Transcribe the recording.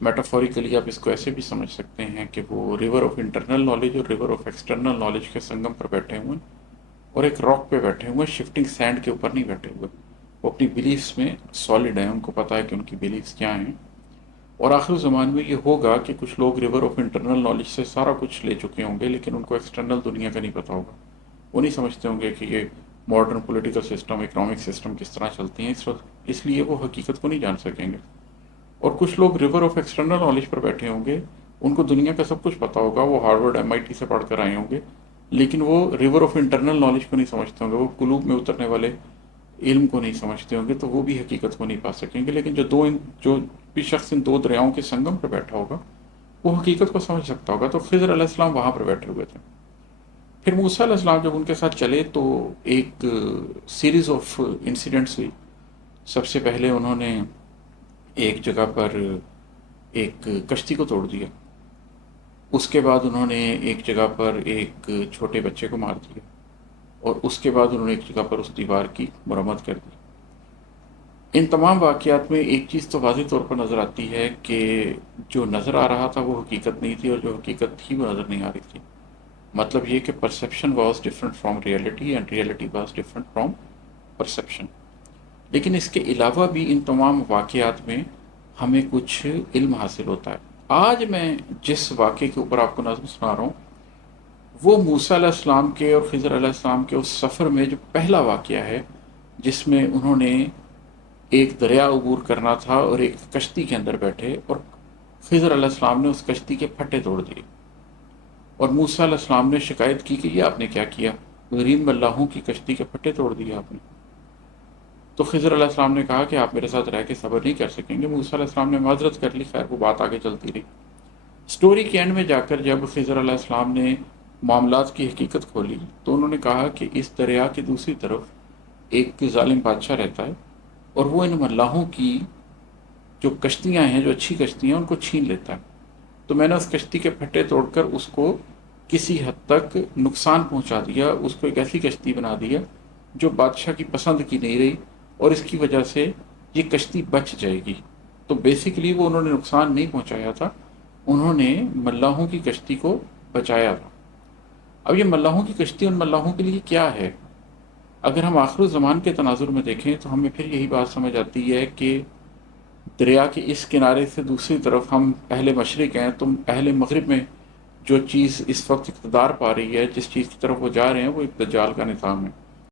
Metaphorically آپ اس کو ایسے بھی سمجھ سکتے ہیں کہ وہ ریور آف انٹرنل نالج اور ریور آف ایکسٹرنل نالج کے سنگم پر بیٹھے ہوئے ہیں، اور ایک راک پہ بیٹھے ہوئے ہیں، شفٹنگ سینڈ کے اوپر نہیں بیٹھے ہوئے۔ وہ اپنی بلیفس میں سالڈ ہیں، ان کو پتہ ہے کہ ان کی بلیفس کیا ہیں۔ اور آخر زمان میں یہ ہوگا کہ کچھ لوگ ریور آف انٹرنل نالج سے سارا کچھ لے چکے ہوں گے، لیکن ان کو ایکسٹرنل دنیا کا نہیں پتہ ہوگا۔ وہ نہیں سمجھتے ہوں گے کہ یہ modern political system, economic system کس طرح چلتی ہیں، اس لیے وہ حقیقت کو نہیں جان سکیں گے۔ اور کچھ لوگ ریور آف ایکسٹرنل نالج پر بیٹھے ہوں گے، ان کو دنیا کا سب کچھ پتہ ہوگا، وہ ہارورڈ MIT سے پڑھ کر آئے ہوں گے، لیکن وہ ریور آف انٹرنل نالج کو نہیں سمجھتے ہوں گے، وہ قلوب میں اترنے والے علم کو نہیں سمجھتے ہوں گے، تو وہ بھی حقیقت کو نہیں پا سکیں گے۔ لیکن جو بھی شخص ان دو دریاؤں کے سنگم پر بیٹھا ہوگا وہ حقیقت کو سمجھ سکتا ہوگا۔ تو خضر علیہ السلام وہاں پر بیٹھے ہوئے تھے۔ پھر موسیٰ علیہ السلام جب ان کے ساتھ چلے تو ایک سیریز آف انسیڈنٹس ہوئی۔ سب سے پہلے انہوں نے ایک جگہ پر ایک کشتی کو توڑ دیا، اس کے بعد انہوں نے ایک جگہ پر ایک چھوٹے بچے کو مار دیا، اور اس کے بعد انہوں نے ایک جگہ پر اس دیوار کی مرمت کر دی۔ ان تمام واقعات میں ایک چیز تو واضح طور پر نظر آتی ہے کہ جو نظر آ رہا تھا وہ حقیقت نہیں تھی، اور جو حقیقت تھی وہ نظر نہیں آ رہی تھی۔ مطلب یہ کہ perception was different from reality and reality was different from perception. لیکن اس کے علاوہ بھی ان تمام واقعات میں ہمیں کچھ علم حاصل ہوتا ہے۔ آج میں جس واقعے کے اوپر آپ کو نظم سنا رہا ہوں وہ موسیٰ علیہ السلام کے اور خضر علیہ السلام کے اس سفر میں جو پہلا واقعہ ہے، جس میں انہوں نے ایک دریا عبور کرنا تھا اور ایک کشتی کے اندر بیٹھے، اور خضر علیہ السلام نے اس کشتی کے پھٹے توڑ دیے، اور موسیٰ علیہ السلام نے شکایت کی کہ یہ آپ نے کیا کیا، غریم اللہ کی کشتی کے پھٹے توڑ دیے آپ نے۔ تو خضر علیہ السلام نے کہا کہ آپ میرے ساتھ رہ کے صبر نہیں کر سکیں گے۔ موسیٰ علیہ السلام نے معذرت کر لی، خیر وہ بات آگے چلتی رہی۔ سٹوری کے اینڈ میں جا کر جب خضر علیہ السلام نے معاملات کی حقیقت کھولی تو انہوں نے کہا کہ اس دریا کی دوسری طرف ایک ظالم بادشاہ رہتا ہے، اور وہ ان ملاحوں کی جو کشتیاں ہیں، جو اچھی کشتیاں ہیں، ان کو چھین لیتا ہے۔ تو میں نے اس کشتی کے پھٹے توڑ کر اس کو کسی حد تک نقصان پہنچا دیا، اس کو ایک ایسی کشتی بنا دیا جو بادشاہ کی پسند کی نہیں رہی، اور اس کی وجہ سے یہ کشتی بچ جائے گی۔ تو بیسیکلی وہ انہوں نے نقصان نہیں پہنچایا تھا، انہوں نے ملاحوں کی کشتی کو بچایا تھا۔ اب یہ ملاحوں کی کشتی ان ملاحوں کے لیے کیا ہے؟ اگر ہم آخر الزمان کے تناظر میں دیکھیں تو ہمیں پھر یہی بات سمجھ آتی ہے کہ دریا کے اس کنارے سے دوسری طرف ہم اہل مشرق ہیں، تم اہل مغرب میں جو چیز اس وقت اقتدار پا رہی ہے، جس چیز کی طرف وہ جا رہے ہیں، وہ ایک دجال کا نظام ہے۔